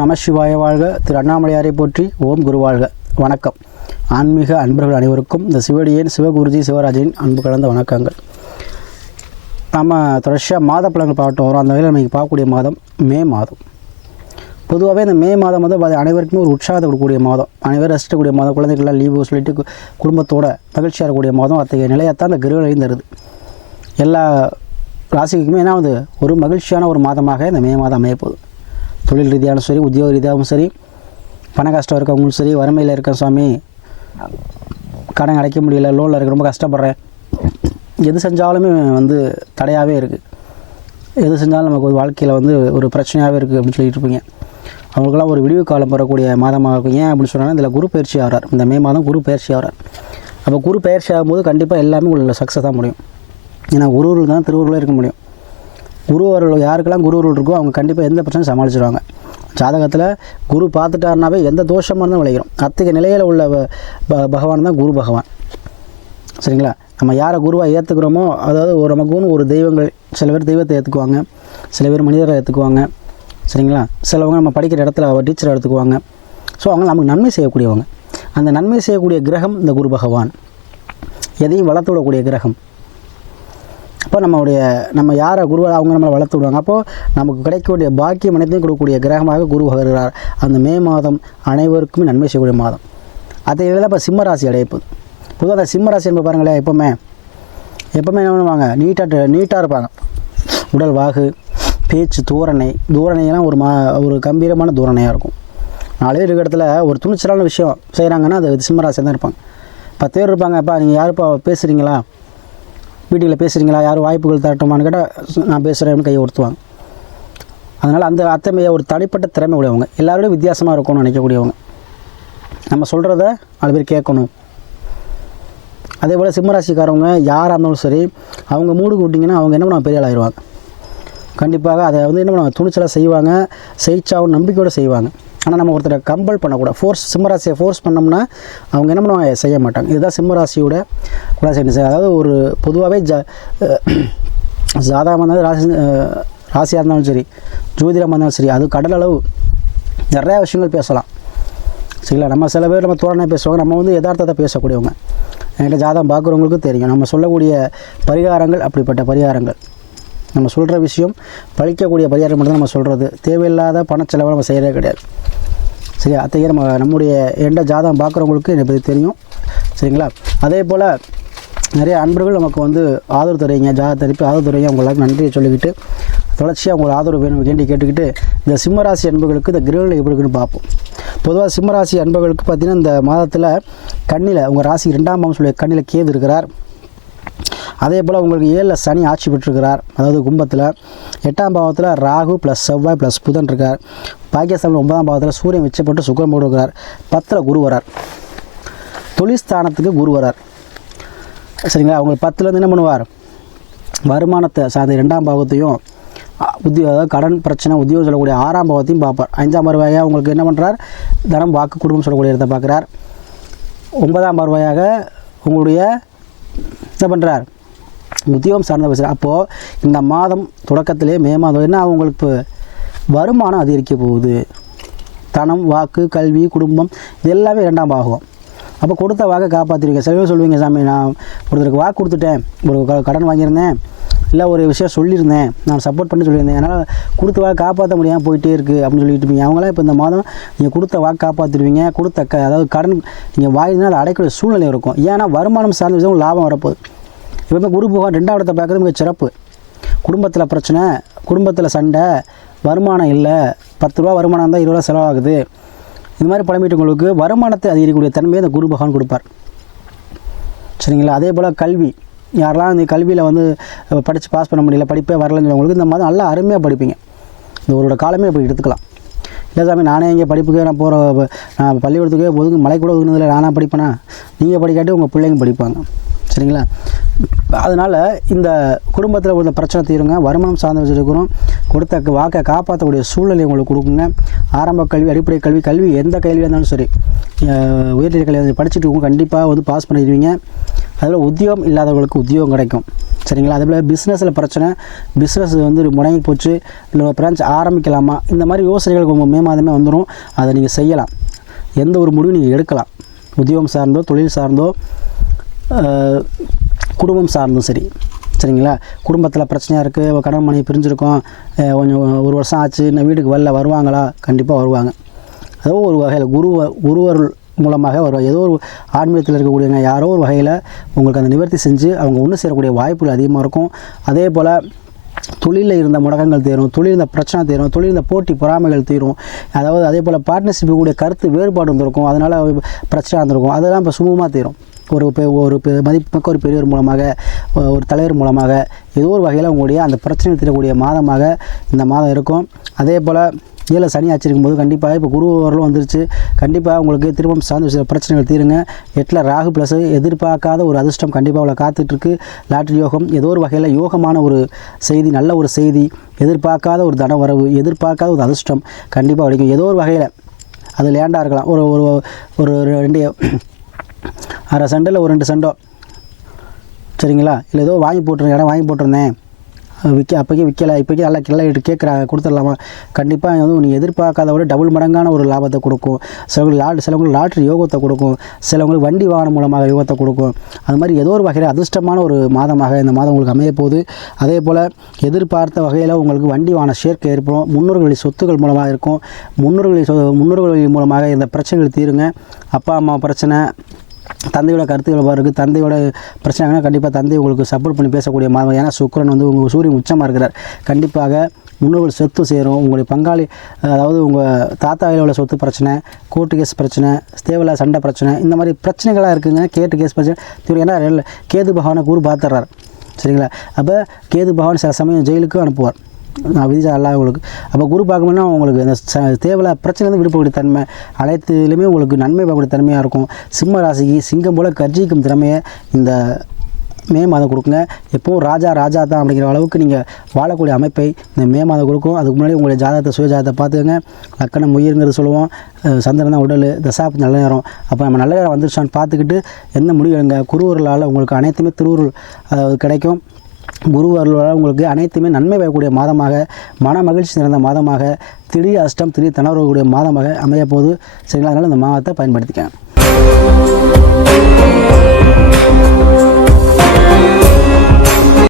நம சிவாய வாழ்க திரு அண்ணாமலையாரை போற்றி ஓம் குருவாழ்க வணக்கம் ஆன்மீக அன்பர்கள் அனைவருக்கும் இந்த சிவடியேன் சிவகுருஜி சிவராஜின் அன்பு கலந்த வணக்கங்கள் நம்ம தொடர்ச்சியாக மாத பழங்கள் பார்க்கட்டும் வரும் அந்த வகையில் நமக்கு பார்க்கக்கூடிய மாதம் மே மாதம் பொதுவாகவே இந்த மே மாதம் வந்து அனைவருக்குமே ஒரு உற்சாகத்தை கொடுக்கக்கூடிய மாதம் அனைவரும் ரசிக்கக்கூடிய மாதம் குழந்தைகள்லாம் லீவு சொல்லிட்டு குடும்பத்தோட மகிழ்ச்சியாக இருக்கக்கூடிய மாதம் அத்தகைய நிலையத்தான் அந்த கிரகம் தருது எல்லா ராசிக்குமே என்ன வந்து ஒரு மகிழ்ச்சியான ஒரு மாதமாக இந்த மே மாதம் அமையப்போகுது தொழில் ரீதியாலும் சரி உத்தியோக ரீதியாகவும் சரி பண கஷ்டம் இருக்கவங்களும் சரி வறுமையில் இருக்க சுவாமி கடன் அடைக்க முடியல லோனில் இருக்க ரொம்ப கஷ்டப்படுறேன் எது செஞ்சாலுமே வந்து தடையாகவே இருக்குது எது செஞ்சாலும் நமக்கு ஒரு வாழ்க்கையில் வந்து ஒரு பிரச்சனையாகவே இருக்குது அப்படின்னு சொல்லிட்டு இருப்பீங்க அவங்களுக்குலாம் ஒரு விடிவு காலம் வரக்கூடிய மாதமாக இருக்கும் ஏன் அப்படின்னு சொன்னால் இதில் குரு பயிற்சி ஆகிறார் இந்த மே மாதம் குரு பயிற்சி ஆகிறார் அப்போ குரு பயிற்சி ஆகும்போது கண்டிப்பாக எல்லாமே உங்களுக்கு சக்ஸஸ் தான் முடியும் ஏன்னா ஒரு ஊரில் தான் திருவூரில் இருக்க முடியும் குரு அவர்கள் யாருக்கெல்லாம் குரு அருள் இருக்கோ அவங்க கண்டிப்பாக எந்த பிரச்சனையும் சமாளிச்சிருவாங்க ஜாதகத்தில் குரு பார்த்துட்டாருனாவே எந்த தோஷமாக இருந்தாலும் விளைகிறோம் அத்தகைய நிலையில் உள்ள பகவான் தான் குரு பகவான் சரிங்களா நம்ம யாரை குருவாக ஏற்றுக்கிறோமோ அதாவது ஒரு நமக்குன்னு ஒரு தெய்வங்கள் சில பேர் தெய்வத்தை ஏற்றுக்குவாங்க சில பேர் மனிதரை ஏற்றுக்குவாங்க சரிங்களா சிலவங்க நம்ம படிக்கிற இடத்துல டீச்சரை எடுத்துக்குவாங்க ஸோ அவங்க நமக்கு நன்மை செய்யக்கூடியவங்க அந்த நன்மை செய்யக்கூடிய கிரகம் இந்த குரு பகவான் எதையும் வளர்த்து விடக்கூடிய கிரகம் அப்போ நம்மளுடைய நம்ம யாரை குரு அவங்க நம்மளை வளர்த்து விடுவாங்க அப்போது நமக்கு கிடைக்கக்கூடிய பாக்கியம் அனைத்தையும் கொடுக்கக்கூடிய கிரகமாக குரு வருகிறார் அந்த மே மாதம் அனைவருக்குமே நன்மை செய்யக்கூடிய மாதம் அதே இதில் இப்போ சிம்மராசி அடைப்பு பொதுவாக அந்த சிம்மராசி என்பது பாருங்களேன் எப்போவுமே எப்போவுமே என்ன பண்ணுவாங்க நீட்டாக நீட்டாக இருப்பாங்க உடல் வாகு பேச்சு தூரணை தூரணையெல்லாம் ஒரு மா ஒரு கம்பீரமான தூரணையாக இருக்கும் நாலு பேர் இருக்கிற இடத்துல ஒரு துணிச்சலான விஷயம் செய்கிறாங்கன்னா அது சிம்மராசியாக தான் இருப்பாங்க பத்து பேர் இருப்பாங்க அப்பா நீங்கள் யாருப்பா பேசுகிறீங்களா வீட்டில் பேசுகிறீங்களா யாரும் வாய்ப்புகள் தரட்டுமான்னு கேட்டால் நான் பேசுகிறேன்னு கையை ஒருத்துவாங்க அதனால் அந்த அத்தமையை ஒரு தனிப்பட்ட திறமை உடையவங்க எல்லாரோடையும் வித்தியாசமாக இருக்கணும்னு நினைக்கக்கூடியவங்க நம்ம சொல்கிறத நாலு பேர் கேட்கணும் அதே போல் சிம்மராசிக்காரவங்க யாராக இருந்தாலும் சரி அவங்க மூடு விட்டிங்கன்னா அவங்க என்ன பண்ணுவாங்க பெரிய ஆளாயிடுவாங்க கண்டிப்பாக அதை வந்து என்ன பண்ணுவாங்க துணிச்சலாக செய்வாங்க செய்ச்சாவும் நம்பிக்கையோடு செய்வாங்க ஆனால் நம்ம ஒருத்தரை கம்பல் பண்ணக்கூடாது ஃபோர்ஸ் சிம்மராசியை ஃபோர்ஸ் பண்ணோம்னா அவங்க என்ன பண்ணுவாங்க செய்ய மாட்டாங்க இதுதான் சிம்மராசியோட குணாசேன அதாவது ஒரு பொதுவாகவே ஜ ஜாதகமாக இருந்தாலும் ராசி ராசியாக இருந்தாலும் சரி ஜோதிடமாக இருந்தாலும் சரி அது கடலளவு நிறையா விஷயங்கள் பேசலாம் சரிங்களா நம்ம சில பேர் நம்ம தோரணை பேசுவாங்க நம்ம வந்து யதார்த்தத்தை பேசக்கூடியவங்க என்கிட்ட ஜாதகம் பார்க்குறவங்களுக்கும் தெரியும் நம்ம சொல்லக்கூடிய பரிகாரங்கள் அப்படிப்பட்ட பரிகாரங்கள் நம்ம சொல்கிற விஷயம் பழிக்கக்கூடிய பரிகாரம் மட்டும் நம்ம சொல்கிறது தேவையில்லாத பண செலவை நம்ம செய்கிறே கிடையாது சரி அத்தகைய நம்ம நம்முடைய எண்ட ஜாதகம் பார்க்குறவங்களுக்கு என்னை பற்றி தெரியும் சரிங்களா அதே போல் நிறைய அன்பர்கள் நமக்கு வந்து ஆதரவு தருவீங்க ஜாத தரிப்பு ஆதரவு தருவீங்க அவங்களுக்கு நன்றியை சொல்லிக்கிட்டு தொடர்ச்சியாக அவங்க ஆதரவு வேணும் வேண்டி கேட்டுக்கிட்டு இந்த சிம்மராசி அன்புகளுக்கு இந்த கிரகங்கள் எப்படி இருக்குன்னு பார்ப்போம் பொதுவாக சிம்மராசி அன்பர்களுக்கு பார்த்திங்கன்னா இந்த மாதத்தில் கண்ணில் உங்கள் ராசி ரெண்டாம் மாதம் சொல்லி கண்ணில் கேது இருக்கிறார் அதே போல் உங்களுக்கு ஏழில் சனி ஆட்சி பெற்றிருக்கிறார் அதாவது கும்பத்தில் எட்டாம் பாவத்தில் ராகு ப்ளஸ் செவ்வாய் ப்ளஸ் புதன் இருக்கார் பாகிஸ்தானில் ஒன்பதாம் பாவத்தில் சூரியன் வச்சப்பட்டு சுக்கரம் போட்டிருக்கிறார் பத்தில் குரு வரார் தொழில்ஸ்தானத்துக்கு குரு வரார் சரிங்களா அவங்க பத்துலேருந்து என்ன பண்ணுவார் வருமானத்தை சார்ந்த ரெண்டாம் பாவத்தையும் உத்தியோ அதாவது கடன் பிரச்சனை உத்தியோகம் சொல்லக்கூடிய ஆறாம் பாவத்தையும் பார்ப்பார் ஐந்தாம் வருவாயாக உங்களுக்கு என்ன பண்ணுறார் தனம் வாக்கு குடும்பம் சொல்லக்கூடிய இடத்தை பார்க்குறார் ஒன்பதாம் வருவாயாக உங்களுடைய என்ன பண்ணுறார் உத்தியோகம் சார்ந்த விஷயம் அப்போது இந்த மாதம் தொடக்கத்திலே மே மாதம் என்ன அவங்களுக்கு வருமானம் அதிகரிக்க போகுது தனம் வாக்கு கல்வி குடும்பம் இது எல்லாமே இரண்டாம் பாகம் அப்போ கொடுத்த வாக்கை காப்பாற்றிருக்கேன் சிலவே சொல்லுவீங்க சாமி நான் ஒருத்தருக்கு வாக்கு கொடுத்துட்டேன் ஒரு கடன் வாங்கியிருந்தேன் இல்லை ஒரு விஷயம் சொல்லியிருந்தேன் நான் சப்போர்ட் பண்ணி சொல்லியிருந்தேன் என்னால் கொடுத்த வாக்கு காப்பாற்ற முடியாமல் போயிட்டே இருக்குது அப்படின்னு சொல்லிட்டு இருப்பீங்க அவங்களாம் இப்போ இந்த மாதம் நீங்கள் கொடுத்த வாக்கு காப்பாற்றிடுவீங்க கொடுத்த க அதாவது கடன் நீங்கள் வாங்கினா அதை அடைக்கூடிய சூழ்நிலை இருக்கும் ஏன்னா வருமானம் சார்ந்த விஷயம் லாபம் வரப்போகுது இப்போ குரு பகவான் ரெண்டாம் இடத்தை பார்க்குறது மிக சிறப்பு குடும்பத்தில் பிரச்சனை குடும்பத்தில் சண்டை வருமானம் இல்லை பத்து ரூபா வருமானம் தான் இருபது ரூபா செலவாகுது இது மாதிரி பழமிட்டவங்களுக்கு வருமானத்தை அதிகரிக்கக்கூடிய தன்மையை அந்த குரு பகவான் கொடுப்பார் சரிங்களா அதே போல் கல்வி யாரெல்லாம் இந்த கல்வியில் வந்து படித்து பாஸ் பண்ண முடியல படிப்பே வரலங்கிறவங்களுக்கு இந்த மாதிரி நல்லா அருமையாக படிப்பீங்க இந்த ஒரு காலமே அப்படி எடுத்துக்கலாம் இல்லை சாமி நானே இங்கே படிப்புக்கே நான் போகிற நான் பள்ளிக்கூடத்துக்கே போதுங்க மலை கூட ஒதுங்கினதில் நானாக படிப்பேனா நீங்கள் படிக்காட்டி உங்கள் பிள்ளைங்க படிப்பாங்க சரிங்களா அதனால் இந்த குடும்பத்தில் உள்ள பிரச்சனை தீருங்க வருமானம் சார்ந்து வச்சுருக்கிறோம் கொடுத்த வாக்கை காப்பாற்றக்கூடிய சூழ்நிலை உங்களுக்கு கொடுக்குங்க ஆரம்ப கல்வி அடிப்படை கல்வி கல்வி எந்த கல்வியாக இருந்தாலும் சரி உயர்நிலை கல்வி படிச்சுட்டு கண்டிப்பாக வந்து பாஸ் பண்ணிடுவீங்க அதில் உத்தியோகம் இல்லாதவங்களுக்கு உத்தியோகம் கிடைக்கும் சரிங்களா அதே போல் பிஸ்னஸில் பிரச்சனை பிஸ்னஸ் வந்து முடங்கி போச்சு இல்லை பிரான்ச் ஆரம்பிக்கலாமா இந்த மாதிரி யோசனைகள் உங்கள் மே மாதமே வந்துடும் அதை நீங்கள் செய்யலாம் எந்த ஒரு முடிவும் நீங்கள் எடுக்கலாம் உத்தியோகம் சார்ந்தோ தொழில் சார்ந்தோ குடும்பம் சார்ந்தும் சரி சரிங்களா குடும்பத்தில் பிரச்சனையாக இருக்குது கடன் மனைவி பிரிஞ்சிருக்கோம் கொஞ்சம் ஒரு வருஷம் ஆச்சு இன்னும் வீட்டுக்கு வரல வருவாங்களா கண்டிப்பாக வருவாங்க ஏதோ ஒரு வகையில் குருவ குருவர் மூலமாக வருவாங்க ஏதோ ஒரு ஆன்மீகத்தில் இருக்கக்கூடியவங்க யாரோ ஒரு வகையில் உங்களுக்கு அந்த நிவர்த்தி செஞ்சு அவங்க ஒன்று சேரக்கூடிய வாய்ப்புகள் அதிகமாக இருக்கும் அதே போல் தொழிலில் இருந்த முடக்கங்கள் தீரும் தொழில் இருந்த பிரச்சனை தீரும் தொழில் இருந்த போட்டி பொறாமைகள் தீரும் அதாவது அதே போல் பார்ட்னர்ஷிப்பு கூடிய கருத்து வேறுபாடு வந்திருக்கும் அதனால் பிரச்சனை வந்திருக்கும் அதெல்லாம் இப்போ சுமூகமாக தீரும் ஒரு ஒரு மதிப்புமிக்க ஒரு பெரியவர் மூலமாக ஒரு தலைவர் மூலமாக ஏதோ ஒரு வகையில் உங்களுடைய அந்த பிரச்சனை தீரக்கூடிய மாதமாக இந்த மாதம் இருக்கும் அதே போல் கீழே சனி ஆச்சிருக்கும் போது கண்டிப்பாக இப்போ குரு வரலும் வந்துருச்சு கண்டிப்பாக உங்களுக்கு திரும்ப சார்ந்த சில பிரச்சனைகள் தீருங்க எட்டில் ராகு ப்ளஸ் எதிர்பார்க்காத ஒரு அதிர்ஷ்டம் கண்டிப்பாக அவளை காத்துட்ருக்கு லாட்ரி யோகம் ஏதோ ஒரு வகையில் யோகமான ஒரு செய்தி நல்ல ஒரு செய்தி எதிர்பார்க்காத ஒரு தன வரவு எதிர்பார்க்காத ஒரு அதிர்ஷ்டம் கண்டிப்பாக கிடைக்கும் ஏதோ ஒரு வகையில் அது லேண்டாக இருக்கலாம் ஒரு ஒரு ஒரு ரெண்டு அரை சண்டில் ஒரு ரெண்டு சண்டோ சரிங்களா இல்லை ஏதோ வாங்கி போட்டுருந்தேன் இடம் வாங்கி போட்டிருந்தேன் விற்க அப்போக்கே விற்கல இப்போக்கே நல்லா கிளை கேட்குறாங்க கொடுத்துடலாமா கண்டிப்பாக வந்து நீ எதிர்பார்க்காத விட டபுள் மடங்கான ஒரு லாபத்தை கொடுக்கும் சிலவங்களுக்கு லாட் சிலவங்களுக்கு லாட்ரி யோகத்தை கொடுக்கும் சிலவங்களுக்கு வண்டி வாகனம் மூலமாக யோகத்தை கொடுக்கும் அது மாதிரி ஏதோ ஒரு வகையில் அதிர்ஷ்டமான ஒரு மாதமாக இந்த மாதம் உங்களுக்கு அமைய போகுது அதே போல் எதிர்பார்த்த வகையில் உங்களுக்கு வண்டி வாகன சேர்க்கை ஏற்படும் முன்னோர்களை சொத்துக்கள் மூலமாக இருக்கும் சொ முன்னோர்கள் மூலமாக இந்த பிரச்சனைகள் தீருங்க அப்பா அம்மா பிரச்சனை தந்தையோட கருத்துக்கள் பாருக்கு தந்தையோட பிரச்சனைனா கண்டிப்பாக தந்தை உங்களுக்கு சப்போர்ட் பண்ணி பேசக்கூடிய மாதம் ஏன்னா சுக்கரன் வந்து உங்கள் சூரியன் உச்சமாக இருக்கிறார் கண்டிப்பாக முன்னோர்கள் சொத்து சேரும் உங்களுடைய பங்காளி அதாவது உங்கள் தாத்தாவில் உள்ள சொத்து பிரச்சனை கோர்ட்டு கேஸ் பிரச்சனை தேவையில்லா சண்டை பிரச்சனை இந்த மாதிரி பிரச்சனைகளாக இருக்குதுங்க கேட்டு கேஸ் பிரச்சனை இவர் ஏன்னா கேது பகவானை கூறு பார்த்துட்றாரு சரிங்களா அப்போ கேது பகவான் சில சமயம் ஜெயிலுக்கும் அனுப்புவார் விதிச்சா அல்லா உங்களுக்கு அப்போ குரு பார்க்கணும்னா உங்களுக்கு அந்த தேவையில்ல வந்து விடுபடக்கூடிய தன்மை அனைத்துலேயுமே உங்களுக்கு நன்மை பார்க்கக்கூடிய தன்மையாக இருக்கும் சிம்ம ராசிக்கு சிங்கம் போல கர்ஜிக்கும் திறமையை இந்த மே மாதம் கொடுக்குங்க எப்போவும் ராஜா ராஜா தான் அப்படிங்கிற அளவுக்கு நீங்கள் வாழக்கூடிய அமைப்பை இந்த மே மாதம் கொடுக்கும் அதுக்கு முன்னாடி உங்களுடைய ஜாதகத்தை சுய பார்த்துக்கோங்க பார்த்துக்கங்க லக்கணம் உயிர்ங்கிறது சொல்லுவோம் சந்திரன் தான் உடல் தசா நல்ல நேரம் அப்போ நம்ம நல்ல நேரம் வந்துருச்சான்னு பார்த்துக்கிட்டு என்ன முடிவு எடுங்க குருவர்களால் உங்களுக்கு அனைத்துமே திருவுருள் கிடைக்கும் குரு அருளால் உங்களுக்கு அனைத்துமே நன்மை பயக்கூடிய மாதமாக மன மகிழ்ச்சி நிறைந்த மாதமாக திடீர் அஷ்டம் திடீர் தனவர்களுடைய மாதமாக அமைய போது சரிங்களா அதனால் இந்த மாதத்தை பயன்படுத்திக்க